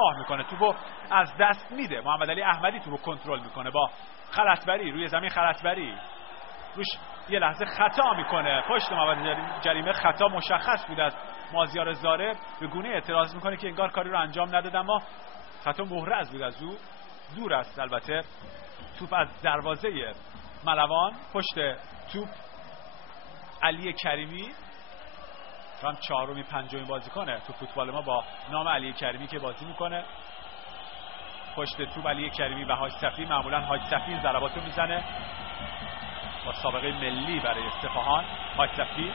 اشتباه میکنه، توپو از دست میده. محمد علی احمدی توپو کنترل میکنه با خلطبری روی زمین. خلطبری روش یه لحظه خطا میکنه پشت محوطه جریمه. خطا مشخص بود از مازیار زاره، به گونه اعتراض میکنه که انگار کاری رو انجام نداد، اما خطا محرز بود از او. دور است البته توپ از دروازه ملوان. پشت توپ علی کریمی، هم چهارمی پنجمی بازیکنه تو فوتبال ما با نام علی کریمی که بازی میکنه. پشت توپ علی کریمی و حاج صفی. معمولا حاج صفی این ضرباتو میزنه با سابقه ملی برای سپاهان. حاج صفی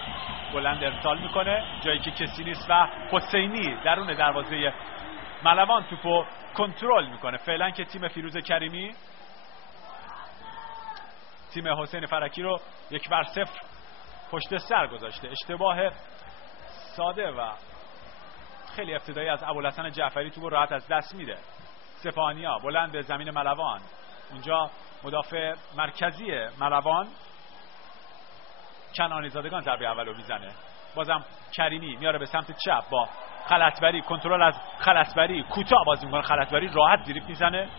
بلند ارسال میکنه جایی که کسی نیست و حسینی درون دروازه ملوان توپو کنترل میکنه. فعلا که تیم فیروز کریمی تیم حسین فرکی رو 1-0 پشت سر گذاشته. اشتباه ساده و خیلی ابتدایی از ابوالحسن جعفری توپو راحت از دست میده. سپاهانیا بلند به زمین ملوان، اونجا مدافع مرکزی ملوان کنعانی زادگان ضربه اولو میزنه. بازم کریمی میاره به سمت چپ با خلطبری، کنترل از خلطبری، کوتاه بازی میکنه. خلطبری راحت دریبل میزنه.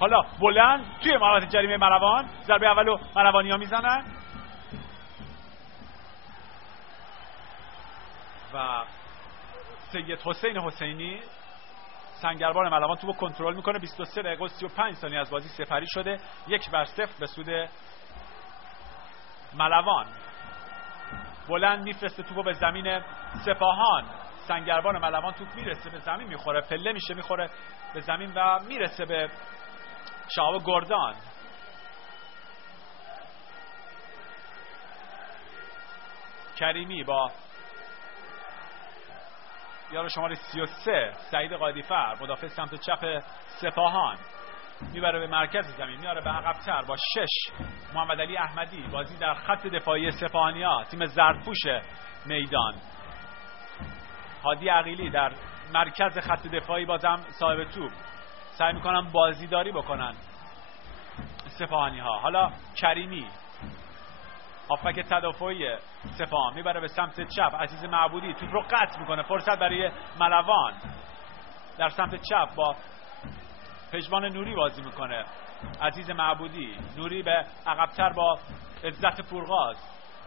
حالا بلند توی محوطه جریمه ملوان، ضربه اولو ملوانیا میزنن و سید حسین حسینی سنگربان ملوان توپو کنترل میکنه. 23 دقیقه و 35 ثانیه از بازی سپری شده. 1-0 به سود ملوان. بلند میفرسته توپو به زمین سپاهان. سنگربان ملوان توپ میرسه به زمین، میخوره، پله میشه، میخوره به زمین و میرسه به شهاب گردان. کریمی با یارو شماره 33 سعید قادیفر، مدافع سمت چپ سپاهان، میبره به مرکز زمین، میاره به عقب‌تر با 6 محمد علی احمدی. بازی در خط دفاعی سپاهانیا، تیم زردپوش میدان. هادی عقیلی در مرکز خط دفاعی، بازم صاحب توپ. سعی میکنن بازیداری بکنن سپاهانی ها. حالا کریمی هافبک تدافعی سپاهان میبره به سمت چپ. عزیز معبودی توپ رو قطع میکنه. فرصت برای ملوان در سمت چپ با پژمان نوری بازی میکنه. عزیز معبودی، نوری به عقب‌تر با عزت پورغاز.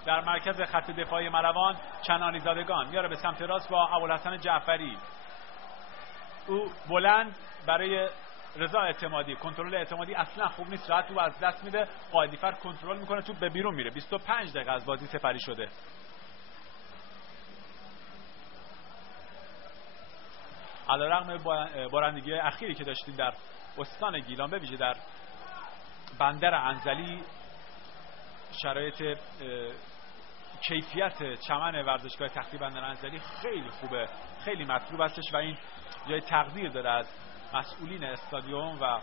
در مرکز خط دفاعی ملوان کنعانی زادگان میاره به سمت راست با ابوالحسن جعفری. او بلند برای رضا اعتمادی. کنترل اعتمادی اصلا خوب نیست، راحت تو از دست میده. قائدیفر کنترل میکنه، تو به بیرون میره. 25 دقیقه از بازی سپری شده. علیرغم بارندگی اخیری که داشتیم در استان گیلان، به ویژه در بندر انزلی، شرایط کیفیت چمن ورزشگاه تختی بندر انزلی خیلی خوبه، خیلی مطلوب هستش و این جای تقدیر داره از مسئولین استادیوم و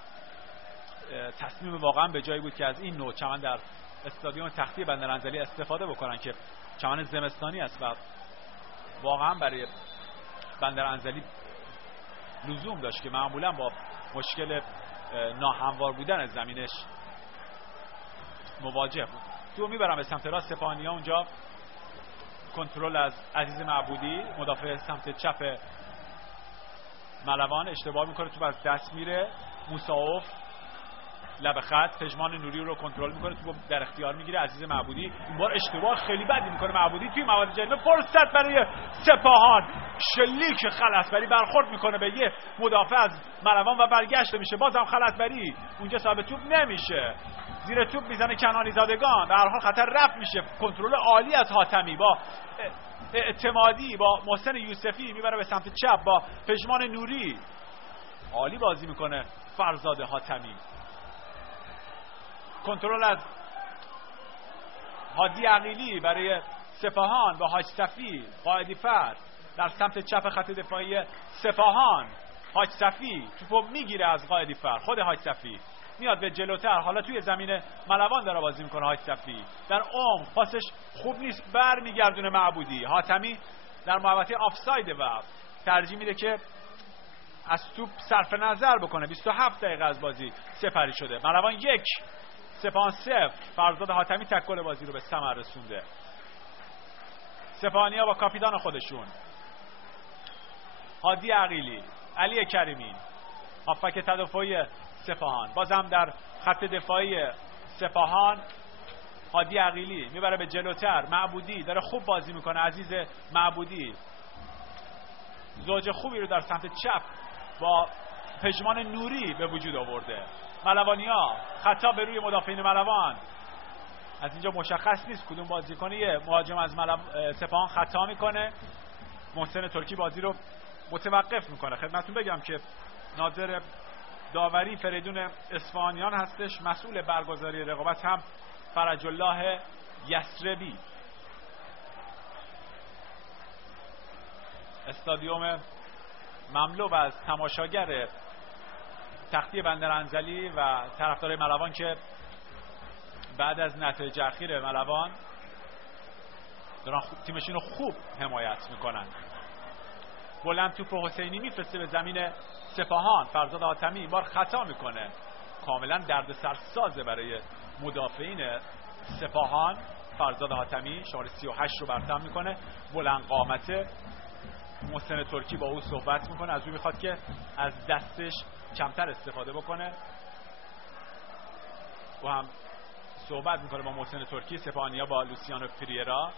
تصمیم واقعا به جایی بود که از این نوع چمن در استادیوم تختی بندر انزلی استفاده بکنن که چمن زمستانی است و واقعا برای بندر انزلی لزوم داشت که معمولا با مشکل ناهموار بودن زمینش مواجه بود. تو میبرم به سمت راست سپاهانیا. اونجا کنترل از عزیز معبودی، مدافع سمت چپ ملوان، اشتباه میکنه، تو از دست میره. موساوف لب خط، پژمان نوری رو کنترل میکنه، تو در اختیار میگیره عزیز معبودی. این بار اشتباه خیلی بدی میکنه معبودی توی محوطه جریمه. فرصت برای سپاهان، شلیک خلطبری برخورد میکنه به یه مدافع از ملوان و برگشته میشه. بازم خلطبری اونجا صاحب توپ نمیشه، زیر توپ میزنه کنعانی زادگان. به هر حال خطر رفت میشه. کنترل عالی از حاتمی با اعتمادی، با محسن یوسفی میبره به سمت چپ با پژمان نوری. عالی بازی میکنه فرزاد حاتمی. کنترل از هادی عقیلی برای سپاهان با حاج صفی. قائدیفر در سمت چپ خط دفاعی سپاهان. حاج صفی توپو میگیره از قائدیفر. خود حاج صفی میاد به جلوتر. حالا توی زمین ملوان داره بازی میکنه. حاج صفی در عمق پاسش خوب نیست، برمیگردونه معبودی. حاتمی در محوطه آفساید و ترجیح میده که از توپ صرف نظر بکنه. 27 دقیقه از بازی سپری شده. ملوان 1 سپاهان 0. فرزاد حاتمی تکل بازی رو به ثمر رسونده. سپاهانیا با کاپیتان خودشون هادی عقیلی، علی کریمی، هافبک تدافعی سپاهان. بازم در خط دفاعی سپاهان هادی عقیلی میبره به جلوتر. معبودی داره خوب بازی میکنه. عزیز معبودی زوج خوبی رو در سمت چپ با پژمان نوری به وجود آورده. ملوانیا خطا به روی مدافعین ملوان. از اینجا مشخص نیست کدوم بازیکنی مهاجم از سپاهان خطا میکنه. محسن ترکی بازی رو متوقف میکنه. خدمتتون بگم که ناظر داوری فریدون اصفهانیان هستش. مسئول برگزاری رقابت هم فرج الله یسربی. استادیوم مملو از تماشاگر تختی بندر انزلی و طرفدارای ملوان که بعد از نتایج اخیر ملوان دارن تیمشون رو خوب حمایت میکنن. بلند توپ رو حسینی میفرسته به زمین سپاهان. فرزاد حاتمی این بار خطا میکنه. کاملا دردسر سازه برای مدافعین سپاهان. فرزاد حاتمی شماره 38 رو برتر میکنه. بلند قامته. محسن ترکی با او صحبت میکنه. از او میخواد که از دستش کمتر استفاده بکنه. و هم صحبت میکنه با محسن ترکی. سپاهانیا با لوسیانو پریرا.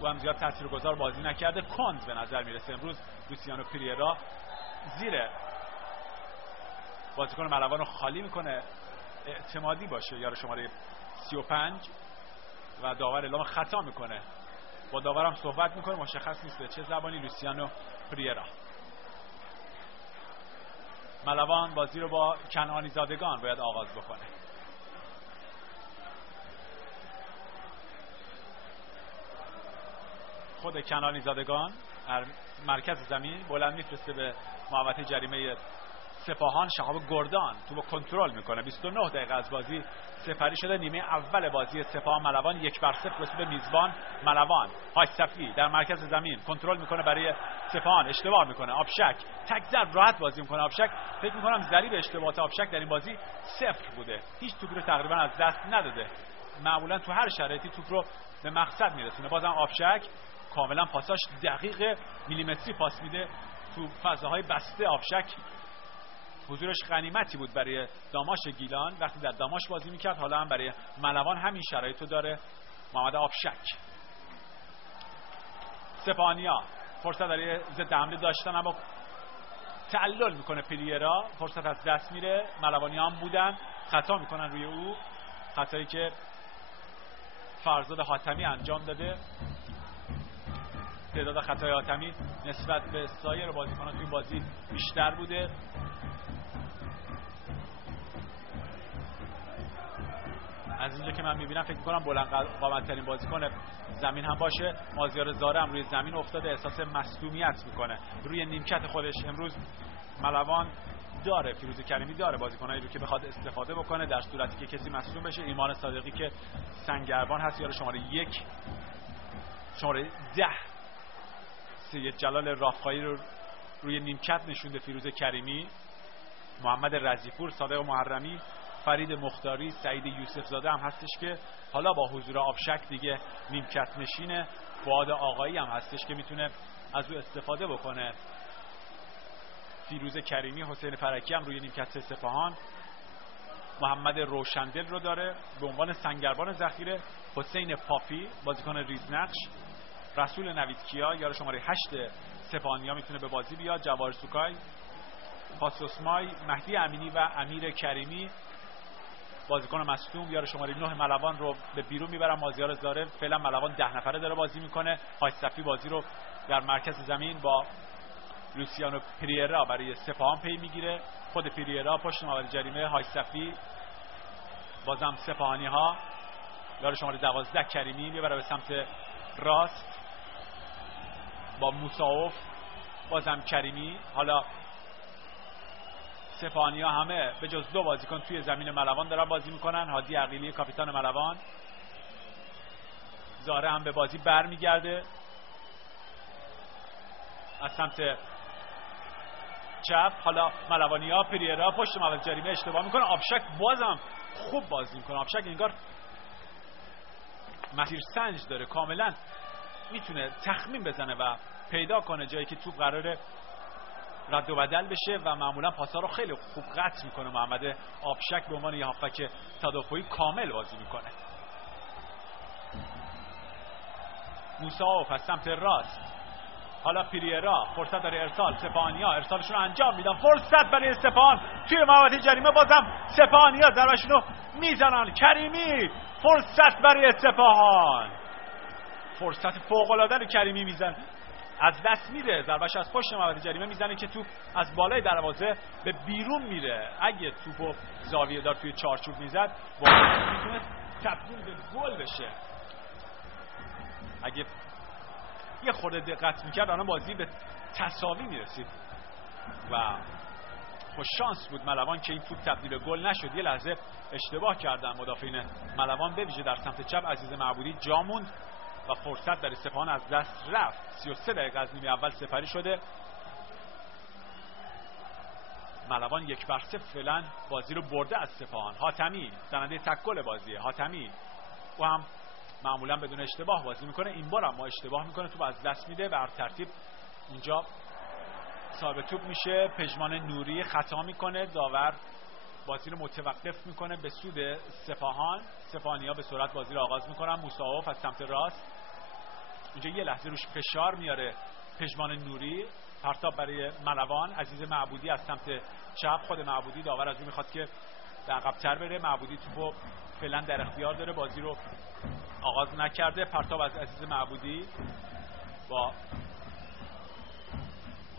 او هم زیاد تاثیرگذار بازی نکرده. کند به نظر میرسه امروز لوسیانو پریرا. زیر بازیکن ملوان رو خالی میکنه. اعتمادی باشه یار شماره 35 و داور اعلام خطا میکنه. با داورم صحبت میکنه. مشخص نیست چه زبانی. لوسیانو پریرا. ملوان بازی رو با کنعانی زادگان باید آغاز بکنه. خود کنعانی زادگان در مرکز زمین بلند میفرسته به محوطه جریمه سپاهان. شهاب گردان تو کنترل میکنه. 29 دقیقه از بازی سپری شده. نیمه اول بازی سپاهان ملوان 1-0 رسید به میزبان ملوان. هاشصفی در مرکز زمین کنترل میکنه برای سپاهان. اشتباه میکنه. آبشک تک ضرب راحت بازی میکنه. آبشک فکر میکنم ضریب اشتباهات آبشک در این بازی 0 بوده. هیچ توپی رو تقریبا از دست نداده. معمولا تو هر شرایطی توپ رو به مقصد میرسونه. بازم آبشک کاملا پاساش دقیق میلیمتری پاس میده تو فضاهای بسته. آبشک حضورش غنیمتی بود برای داماش گیلان وقتی در داماش بازی میکرد. حالا هم برای ملوان همین شرایطو داره محمد آبشک. سپاهانیا فرصت برای ضد حمله داشتن اما تعلل میکنه پریرا. فرصت از دست میره. ملوانیا هم بودن خطا میکنن روی او. خطایی که فرزاد حاتمی انجام داده. تعداد خطای حاتمی نسبت به سایر بازیکنان توی بازی بیشتر بوده. از اینجا که من میبینم فکر میکنم بلند قامت ترین بازیکن زمین هم باشه. مازیار زاره هم روی زمین افتاده. احساس مصدومیت میکنه روی نیمکت خودش. امروز ملوان داره فیروز کریمی داره بازیکنایی رو که بخواد استفاده بکنه در صورتی که کسی مصدوم بشه. ایمان صادقی که سنگربان هست یار شماره 1. شماره 10 سید جلال رافقایی رو روی نیمکت نشونده فیروز کریمی. محمد رزیپور، صادق محرمی، فرید مختاری، سعید یوسف زاده هم هستش که حالا با حضور آبشک دیگه نیمکت نشینه. فؤاد آقایی هم هستش که میتونه از او استفاده بکنه. فیروز کریمی، حسین فرکی هم روی نیمکت سپاهان. محمد روشندل رو داره به عنوان سنگربان ذخیره. حسین پاپی بازیکن ریزنقش. رسول نویدکیا یار شماره 8 سپاهانیا میتونه به بازی بیاد. جواهر سوکای، پاسوسمای، مهدی امینی و امیر کریمی بازیکن مصدوم یار شماره 9 ملوان رو به بیرون میبرن. مازیار زاره. فعلا ملوان 10 نفره داره بازی میکنه. هاشصفی بازی رو در مرکز زمین با لوسیانو پریرا برای سپاهان پی میگیره. خود پریرا پشت محوطه جریمه. هاشصفی بازم سپاهانی ها یار شماره 12 کریمی میبره به سمت راست با موساوف. بازم کریمی. حالا سپاهانیا همه به جز 2 بازیکن توی زمین ملوان دارن بازی میکنن. هادی عقیلی کاپیتان ملوان. زاره هم به بازی برمیگرده از سمت چپ. حالا ملوانیا. پریرا پشت محوطه جریمه اشتباه میکنه. آبشک بازم خوب بازی میکنه. آبشک انگار مسیر سنج داره. کاملا میتونه تخمین بزنه و پیدا کنه جایی که توپ قراره رد و بدل بشه و معمولا پاسا رو خیلی خوب قطع میکنه. محمد آبشک به عنوان یه هافبک تدافعی کامل بازی میکنه. موساوف از سمت راست، حالا پریرا فرصت داره ارسال، سپاهانیا ارسالشون رو انجام میدن، فرصت برای سپاهان توی محوطه جریمه، بازم سپاهانیا ضربهشون رو میزنن. کریمی فرصت برای سپاهان، فرصت فوق العاده کریمی میزنه، از دست میره، ضربهش از پشت محوطه جریمه میزنه که توپ از بالای دروازه به بیرون میره. اگه توپو زاویه دار توی چارچوب میزد واقعا میتونه تبدیل به گل بشه. اگه یه خورده دقت میکرد الان بازی به تساوی میرسید و خوش شانس بود ملوان که این توپ تبدیل به گل نشد. یه لحظه اشتباه کردن مدافعین ملوان، به ویژه در سمت چپ عزیز معبودی جا موند و فرصت برای سپاهان از دست رفت. 33 دقیقه از نیمه اول سپری شده. ملوان 1-0 فعلا بازی رو برده از سپاهان. حاتمی زننده تک گل بازیه. حاتمی و هم معمولا بدون اشتباه بازی میکنه، این بار هم ما اشتباه میکنه، توپ از دست میده. بر ترتیب اینجا صاحب توپ میشه پژمان نوری، خطا میکنه، داور بازی رو متوقف میکنه به سود سپاهان. سپاهانیا به سرعت بازی رو آغاز میکنن. موساوف از سمت راست، اینجا یه لحظه روش فشار میاره پژمان نوری، پرتاب برای ملوان. عزیز معبودی از سمت چپ، خود معبودی، داور از اون میخواد که به عقب‌تر بره. معبودی توپو فعلا در اختیار داره، بازی رو آغاز نکرده. پرتاب از عزیز معبودی با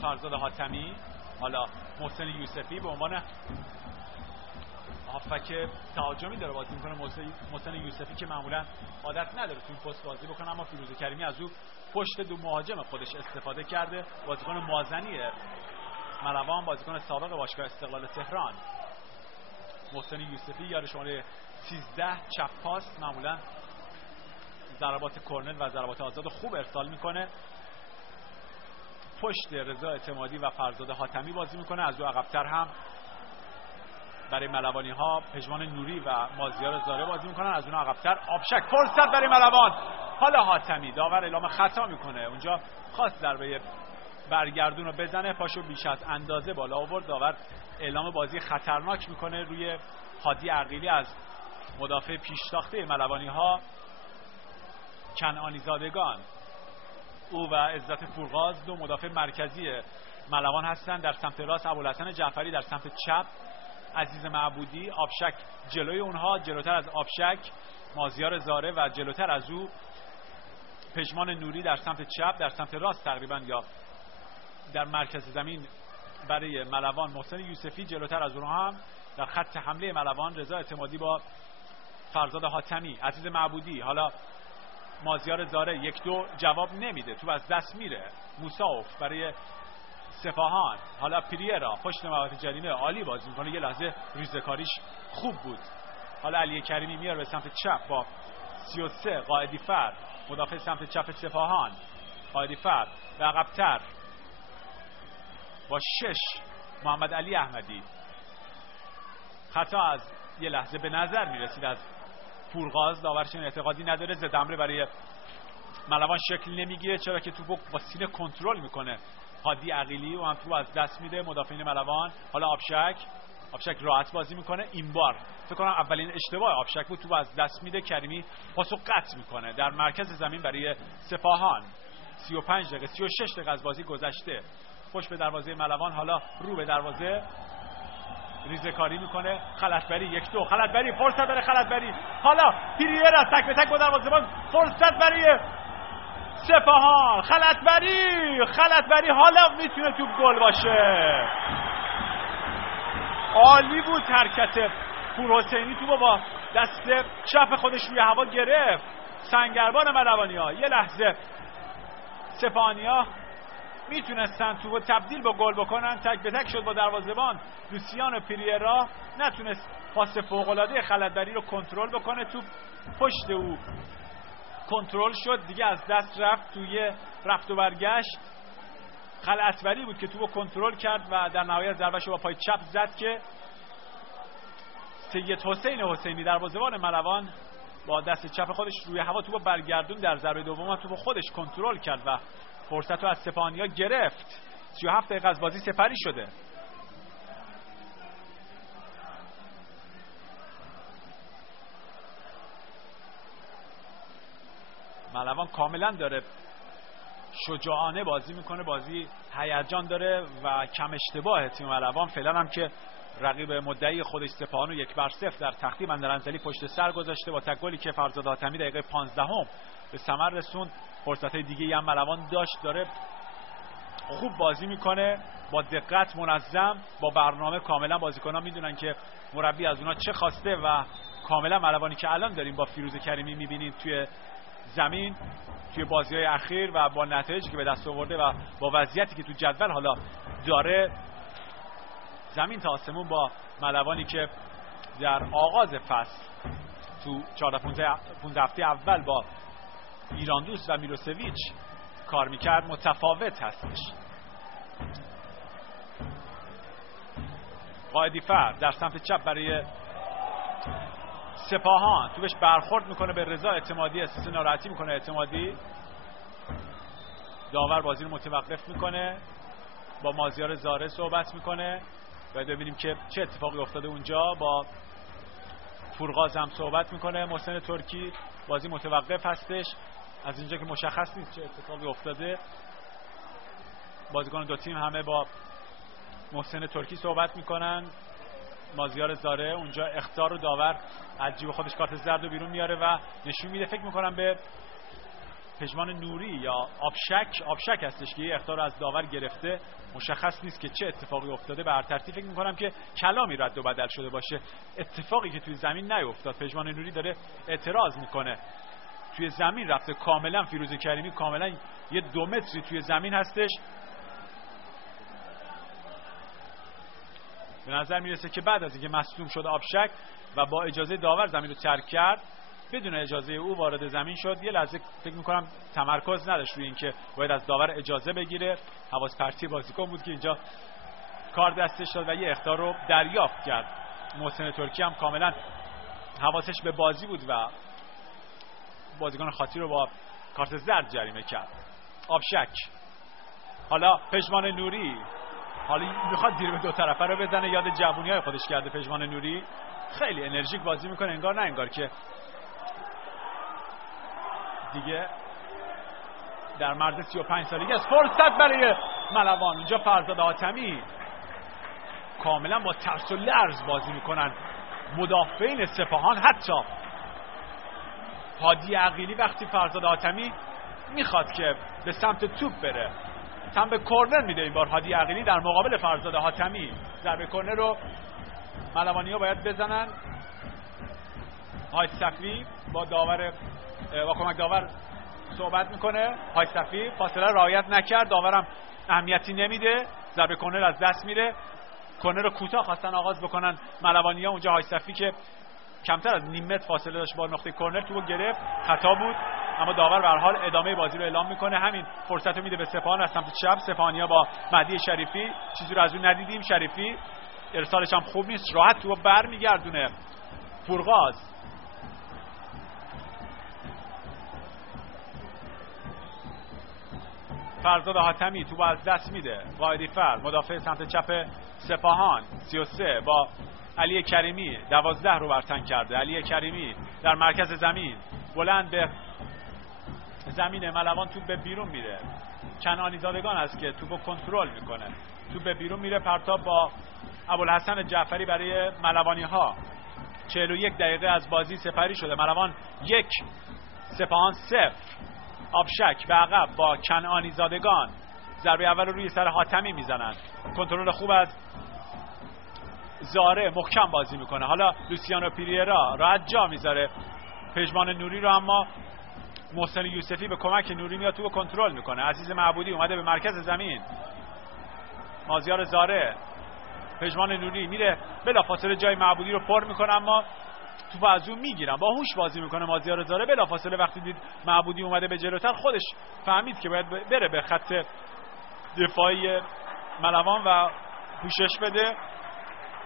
فرزاد حاتمی، حالا محسن یوسفی به عنوان هافبک تهاجمی داره بازی میکنه. محسن یوسفی که معمولا عادت نداره تو این پست بازی بکنه، اما فیروز کریمی از او پشت دو مهاجم خودش استفاده کرده. بازیکن مازنی ملوان، بازیکن سابق باشگاه استقلال تهران. محسن یوسفی یار شماره 13 چپ پاست، معمولا ضربات کرنر و ضربات آزاد خوب ارسال میکنه. پشت رضا اعتمادی و فرزاد حاتمی بازی میکنه. از او عقب‌تر هم برای ملوانی ها پژمان نوری و مازیار زاره بازی میکنن. از اون عقب‌تر آبشک، فرصت برای ملوان، حالا حاتمی، داور اعلام خطا میکنه. اونجا خواست ضربه برگردون رو بزنه، پاشو بیش از اندازه بالا آورد. داور اعلام بازی خطرناک میکنه روی هادی عقیلی از مدافع پیشتاخته ملوانی ها، کنعانی زادگان. او و عزت پورغاز دو مدافع مرکزی ملوان هستن. در سمت راست ابوالحسن جعفری، در سمت چپ عزیز معبودی. آبشک جلوی اونها، جلوتر از آبشک مازیار زاره و جلوتر از او پژمان نوری در سمت چپ. در سمت راست تقریبا یا در مرکز زمین برای ملوان محسن یوسفی، جلوتر از اونها هم در خط حمله ملوان رضا اعتمادی با فرزاد حاتمی. عزیز معبودی، حالا مازیار زاره 1-2 جواب نمیده، تو از دست میره. موساوف برای سپاهان، حالا پریرا پشت محوطه جریمه عالی بازی میکنه، یه لحظه ریزه‌کاریش خوب بود. حالا علی کریمی میاره به سمت چپ با 33 قائدی فر، مدافع سمت چپ سپاهان. قائدی فر به عقب‌تر با 6 محمد علی احمدی. خطا از یه لحظه به نظر میرسید از پورغاز، داورش اعتقادی نداره. ضد حمله برای ملوان شکل نمیگیره، چرا که توپو با سینه کنترل میکنه هادی عقیلی و هم توپو از دست میده مدافعین ملوان. حالا آبشک راحت بازی میکنه. این بار فکر کنم اولین اشتباه آبشک بود، توپو از دست میده. کریمی پاسو قطع میکنه در مرکز زمین برای سپاهان. 35 دقیقه 36 دقیقه از بازی گذشته. پشت به دروازه ملوان، حالا رو به دروازه ریزه‌کاری میکنه. خلطبری 1-2 خلطبری، فرصت برای خلطبری، حالا پریرا تک به تک با دروازه‌بان، فرصت برای سپاهان. خلطبری حالا میتونه توپ گل باشه. عالی بود حرکت پورحسینی، توپو با دست چپ خودش روی هوا گرفت. سنگربان ملوانی‌ها یه لحظه سپاهانی‌ها میتونستن توپو تبدیل به گل بکنن، تک به تک شد با دروازه‌بان. لوسیانو پریرا نتونست پاس فوق‌العاده خلطبری رو کنترل بکنه، توپ پشت او کنترل شد، دیگه از دست رفت. توی رفت و برگشت خلطبری بود که توپو کنترل کرد و در نهایت ضربه‌اش با پای چپ زد که سید حسین حسینی دروازه‌بان ملوان با دست چپ خودش روی هوا توپو برگردون. در ضربه دوم توپو خودش کنترل کرد و فرصت رو از سپاهانیا گرفت. 37 دقیقه از بازی سپری شده. ملوان کاملا داره شجاعانه بازی میکنه، بازی هیجان داره و کم اشتباه تیم ملوان. فعلا هم که رقیب مدعی خودش سپاهان رو 1-0 در تختی بندرانزلی پشت سر گذاشته با تک گلی که فرزاد حاتمی دقیقه 15 به ثمر رسوند. فرصت‌های دیگه‌ای هم ملوان داشت، داره خوب بازی میکنه با دقت، منظم، با برنامه. کاملا بازیکن‌ها میدونن که مربی از اونا چه خواسته و کاملا ملوانی که الان داریم با فیروز کریمی میبینید توی زمین توی بازی‌های اخیر و با نتایجی که به دست آورده و با وضعیتی که تو جدول حالا داره، زمین تا آسمون با ملوانی که در آغاز فصل تو 14-15 هفته اول با ایراندوست و میلوسویچ کار میکرد متفاوت هستش. قائدی فرد در سمت چپ برای سپاهان، تو بهش برخورد میکنه به رضا اعتمادی، احساس ناراحتی میکنه اعتمادی. داور بازی رو متوقف میکنه، با مازیار زاره صحبت میکنه و ببینیم که چه اتفاقی افتاده اونجا. با فورغاز هم صحبت میکنه محسن ترکی. بازی متوقف هستش، از اینجا که مشخص نیست چه اتفاقی افتاده. بازیکن دو تیم همه با محسن ترکی صحبت میکنن. مازیار زاره اونجا اخطار رو داور از جیب خودش کارت زرد رو بیرون میاره و نشون میده. فکر میکنم به پژمان نوری یا آبشک هستش که اخطار رو از داور گرفته. مشخص نیست که چه اتفاقی افتاده. به هر ترتیب فکر میکنم که کلامی رد و بدل شده باشه، اتفاقی که توی زمین نیفتاد. پژمان نوری داره اعتراض میکنه. توی زمین رفته کاملا، فیروز کریمی کاملا یه 2 متری توی زمین هستش. به نظر میرسه که بعد از اینکه مصدوم شد آبشک و با اجازه داور زمین رو ترک کرد، بدون اجازه او وارد زمین شد. یه لحظه فکر میکنم تمرکز نداشت روی اینکه باید از داور اجازه بگیره. حواس پرتی بازیکن بود که اینجا کار دستش داد و یه اخطار رو دریافت کرد. محسن ترکی هم کاملا حواسش به بازی بود و بازیکن خاطی رو با کارت زرد جریمه کرد. آبشک. حالا پژمان نوری میخواد دیر به دو طرفه رو بزنه. یاد جوونی‌های خودش کرده پژمان نوری. خیلی انرژیک بازی میکنه، انگار نه انگار که دیگه در مرز 35 سالگی است. فرصت برای ملوان. اونجا فرزاد حاتمی کاملا با ترس و لرز بازی میکنن مدافعین سپاهان. حتی هادی عقیلی وقتی فرزاد حاتمی میخواد که به سمت توپ بره، تم به کورنر میده این بار هادی عقیلی در مقابل فرزاد حاتمی. ضربه کورنر رو ملوانی‌ها باید بزنن. های صفی با کمک داور صحبت میکنه. های صفی فاصله رعایت نکرد، داورم اهمیتی نمیده، ضربه کورنر از دست میره. کورنر رو کوتاه خواستن آغاز بکنن ملوانی‌ها. اونجا های صفی که کمتر از نیم متر فاصله داشت با نقطه کورنر توپو گرفت، خطا بود. اما داور به هر حال ادامه بازی رو اعلام میکنه. همین فرصت رو میده به سپاهان از سمت چپ. سپاهانی‌ها با مهدی شریفی چیزی رو از اون ندیدیم. شریفی ارسالش هم خوب نیست، راحت توپو برمیگردونه. فورغاز فرزاد حاتمی توپو از دست میده. قائدی فرد مدافع سمت چپ سپاهان 33 با علی کریمی 12 رو برتن کرده. علی کریمی در مرکز زمین بلند به زمین ملوان توپ به بیرون میره. کنعانی زادگان است که توپو کنترل میکنه. توپ به بیرون میره. پرتاب با ابوالحسن جعفری برای ملوانی ها. 41 دقیقه از بازی سپری شده. ملوان 1 سپاهان 0. آبشک به عقب با کنعانی زادگان ضربه اول رو روی سر حاتمی میزنن. کنترل خوب از زاره، محکم بازی میکنه. حالا لوسیانو پیریرا راحت جا میذاره پژمان نوری رو، اما محسن یوسفی به کمک نوری میاد تو کنترل میکنه. عزیز معبودی اومده به مرکز زمین. مازیار زاره، پژمان نوری میره بلافاصله جای معبودی رو پر میکنه، اما توپ از اون میگیرن. با هوش بازی میکنه مازیار زاره. بلافاصله وقتی دید معبودی اومده به جلوتر، خودش فهمید که باید بره به خط دفاعی ملوان و پوشش بده.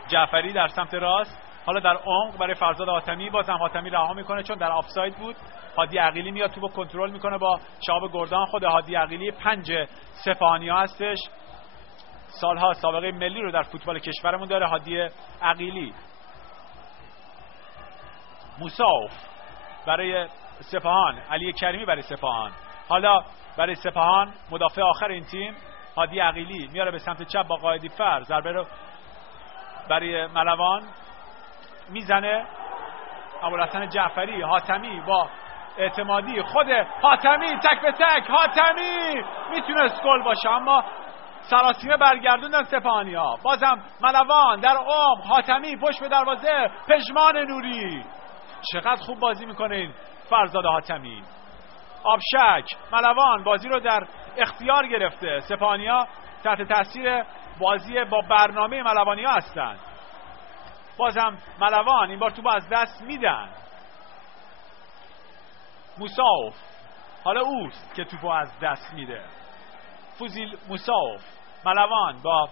جعفری در سمت راست، حالا در عمق برای فرزاد حاتمی. بازم حاتمی رها میکنه چون در آفساید بود. هادی عقیلی میاد توپو کنترل میکنه با شهاب گردان. خود هادی عقیلی 5 سپاهانی‌ها هستش. سالها سابقه ملی رو در فوتبال کشورمون داره. هادی عقیلی. موساوف برای سپاهان، علی کریمی برای سپاهان. حالا برای سپاهان مدافع آخر این تیم هادی عقیلی میاره به سمت چپ با قائدی فر، ضربه رو برای ملوان میزنه. ابوالحسن جعفری، حاتمی با اعتمادی، خود حاتمی تک به تک، حاتمی میتونست گل باشه اما سراسیمه برگردوندن سپاهانی‌ها. بازم ملوان در عمق، حاتمی پشت به دروازه، پژمان نوری. چقدر خوب بازی میکنه این فرزاد حاتمی. آبشک، ملوان بازی رو در اختیار گرفته. سپاهانی‌ها تحت تاثیر بازی با برنامه ملوانی‌ها هستند. بازم ملوان این بار توپو از دست میدن. موساوف، حالا اوست که توپو از دست میده. فوزیل موساوف، ملوان با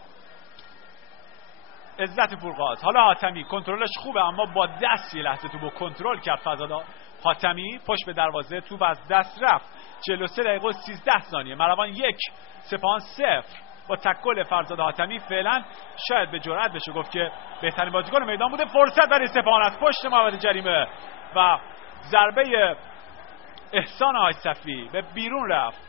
عزت پورقاز. حالا حاتمی کنترلش خوبه اما با دست یه لحظه توپو کنترل کرد فرزاد حاتمی، پشت به دروازه، توپ از دست رفت. 43 دقیقه و 13 ثانیه. ملوان 1 سپاهان 0 با تکل فرزاد حاتمی. فعلا شاید به جرئت بشه گفت که بهترین بازیکن میدان بوده. فرصت برای سپاهان از پشت محوطه جریمه و ضربه احسان آیصفی به بیرون رفت.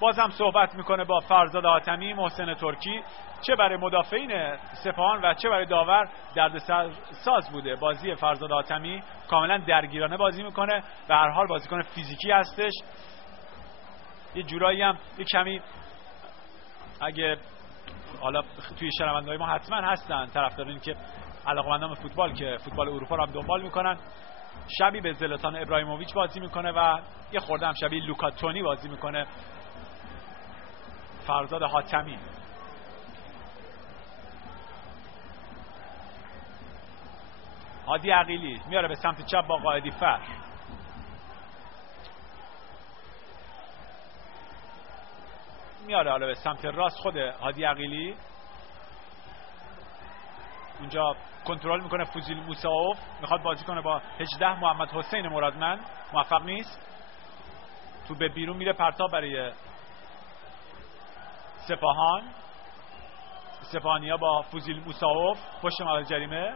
بازم صحبت میکنه با فرزاد حاتمی محسن ترکی. چه برای مدافعین سپاهان و چه برای داور دردسر ساز بوده. بازی فرزاد حاتمی کاملا درگیرانه بازی میکنه و هر حال بازیکن فیزیکی هستش. یه جورایی هم یه کمی، اگه حالا توی شنونده‌های ما حتما هستن طرفدارانی که علاقه‌مندان فوتبال که فوتبال اروپا رو هم دنبال میکنن، شبیه به زلاتان ابراهیموویچ بازی میکنه و یه خورده هم شبیه لوکا تونی بازی میکنه فرزاد حاتمی. هادی عقیلی میاره به سمت چپ با قائدی فر. میاره حالا به سمت راست خود هادی عقیلی. اونجا کنترل میکنه فوزیل موساوف، میخواد بازی کنه با 18 محمد حسین مرادمند، موفق نیست. تو به بیرون میره. پرتاب برای سپاهان. سپاهانی‌ها با فوزیل موساوف پشت محوطه جریمه.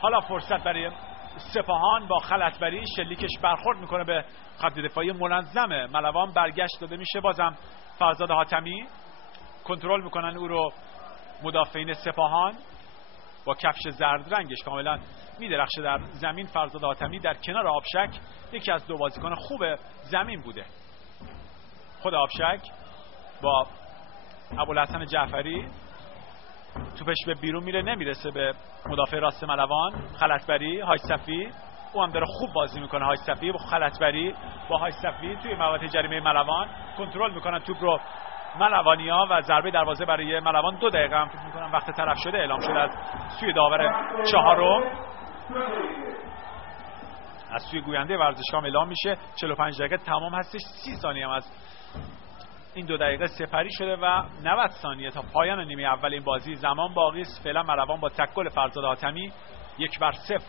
حالا فرصت برای سپاهان با خلطبری، شلیکش برخورد میکنه به خط دفاعی منظم ملوان، برگشت داده میشه. بازم فرزاد حاتمی کنترل میکنن او رو مدافعین سپاهان با کفش زرد رنگش کاملا میدرخشه در زمین. فرزاد حاتمی در کنار آبشک یکی از دو بازیکن خوب زمین بوده. خود آبشک با ابوالحسن جعفری، توپش به بیرون میره، نمیرسه به مدافع راست ملوان. خلطبری، هایصفی، او هم داره خوب بازی میکنه. هایصفی با خلطبری با هایصفی توی محوطه جریمه ملوان کنترل میکنن توپ رو ملوانیا و ضربه دروازه برای ملوان. 2 دقیقه هم فکر میکنم وقت طرف شده اعلام شده از سوی داور چهارم. از سوی گوینده ورزشگاه اعلام میشه 45 دقیقه تمام هستش. 30 ثانیه هم از این 2 دقیقه سپری شده و 90 ثانیه تا پایان نیمه اول این بازی زمان باقی است. فعلا ملوان با تکل فرزاد حاتمی 1-0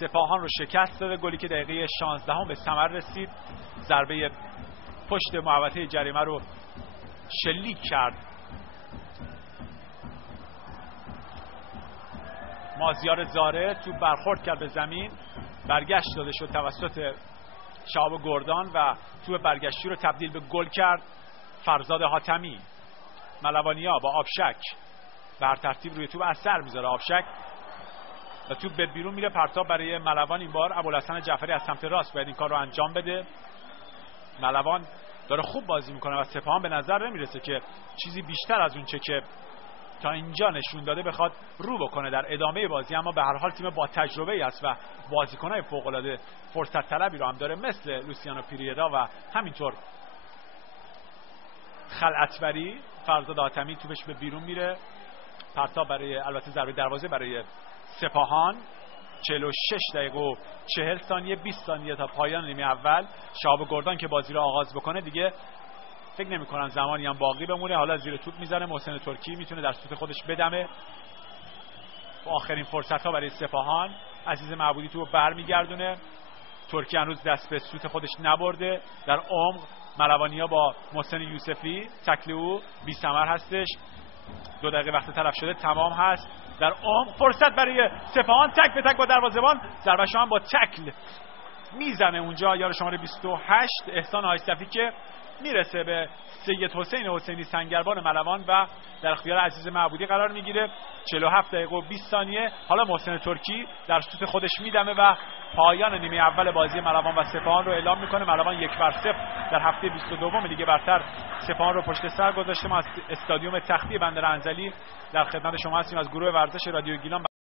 سپاهان رو شکست داده. گلی که دقیقه 16 به ثمر رسید. ضربه پشت محوطه جریمه رو شلیک کرد مازیار زاره. تو برخورد کرد به زمین، برگشت داده شد توسط شهاب گردان و تو برگشتی رو تبدیل به گل کرد فرزاد حاتمی. ملوانیا با آبشک بر ترتیب روی توپ اثر میذاره. آبشک و توپ به بیرون میره. پرتاب برای ملوان. این بار ابوالحسن جعفری از سمت راست باید این کار رو انجام بده. ملوان داره خوب بازی میکنه و سپاهان به نظر نمیرسه که چیزی بیشتر از اون چه که تا اینجا نشون داده بخواد رو بکنه در ادامه بازی. اما به هر حال تیم با تجربه ای است و بازیکنای فوق العاده فرصت طلبی رو هم داره، مثل لوسیانو پیریرا و همینطور خلعتبری. فرزاد حاتمی توپش به بیرون میره. پرتاب برای البته ضربه دروازه برای سپاهان. 46 دقیقه و 40 ثانیه 20 ثانیه تا پایان نیمه اول. شهاب گردان که بازی رو آغاز بکنه دیگه فکر نمی کنم زمانی هم باقی بمونه. حالا زیر توپ میزنه. محسن ترکی میتونه در سوت خودش بدمه. آخرین فرصت ها برای سپاهان. عزیز معبودی تو برمیگردونه. ترکی هنوز دست به سوت خودش نبرده. در عمق ملوانیا با محسن یوسفی، تکل او بی ثمر هستش. 2 دقیقه وقت تلف شده تمام هست. در عمق فرصت برای سپاهان، تک به تک با دروازه‌بان، ضربه‌شو هم با تکل میزنه اونجا یار شماره 28 احسان آیصفی که میرسه به سید حسین حسینی سنگربان ملوان و در اختیار عزیز معبودی قرار میگیره. 47 دقیقه و 20 ثانیه. حالا محسن ترکی در سوت خودش میدمه و پایان نیمه اول بازی ملوان و سپاهان رو اعلام میکنه. ملوان 1-0 در هفته 22 لیگ برتر سپاهان رو پشت سر گذاشته. ما از استادیوم تختی بندر انزلی در خدمت شما هستیم از گروه ورزش رادیو گیلان.